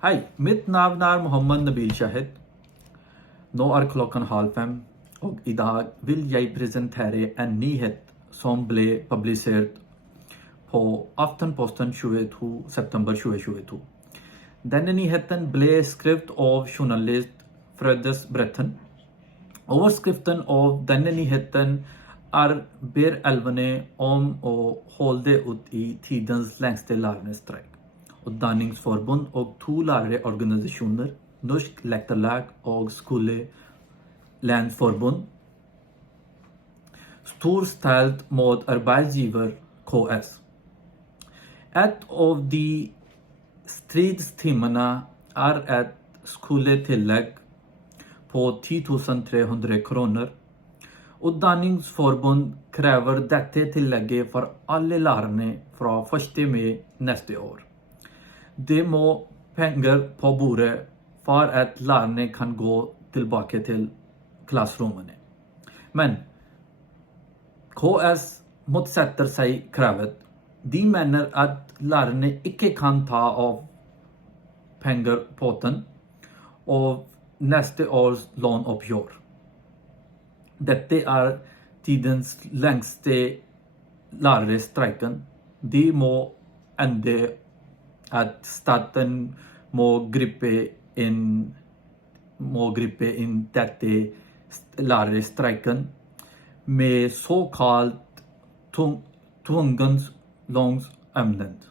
Hei, mitt navn er Mohammed Nabil Shahid. Nå er klokken 5:30, og i dag vil jeg presentere en nyhet som ble publisert på Aftenposten 22. september 2022. Denne nyheten ble skrevet av journalist Fredes Bretten. Overskriften av denne nyheten er «Ber elevene om å holde ut i tidens lengste lærerstreik». Utdanningsforbund og 2 lærerorganisasjoner, Norsk Lektorlag og Skolelærerforbund, storstilt mot arbeidsgiver KS. Et av de stridstemaene er et skoletillegg på 10.300 kroner. Utdanningsforbund krever dette tillegget for alle lærerne fra 1. mai neste år. Det må penger på bordet for at lærerne kan gå tilbake til klasserommene. Men KS motsetter seg kravet. De mener at lærerne ikke kan ta av pengepotten og neste års lønnsoppgjør. Dette er tidens lengste lærerstreiken. De må ende at staten må gripe inn dette lærerstreiken med såkalt tvunget lønnsnemnd.